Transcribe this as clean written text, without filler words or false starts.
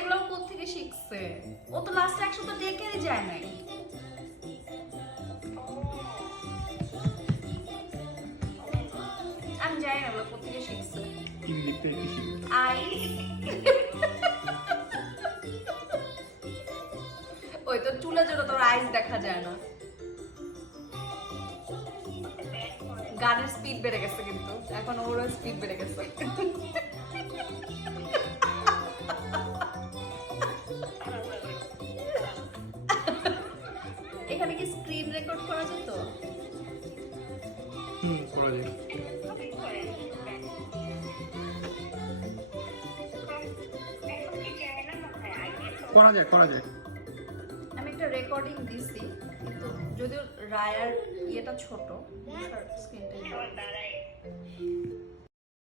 এগুলো কোথা থেকে শিখছে? ও তো লাস্টে একসাথে ডেকেই যায় নাই। আমি জানি না এগুলো কোথা থেকে শিখছে। আই ওই তো চুলের জন্য তোর আইস দেখা যায় না। গানের স্পিড বেড়ে গেছে কিন্তু এখন ওরও স্পিড বেড়ে গেছে। এখানে কি স্ক্রিন রেকর্ড করা যেত? করা যায়। করা যায়। আমি একটা রেকর্ডিং দিছি কিন্তু যদিও রায়ার ইয়েটা ছোট স্ক্রিনটা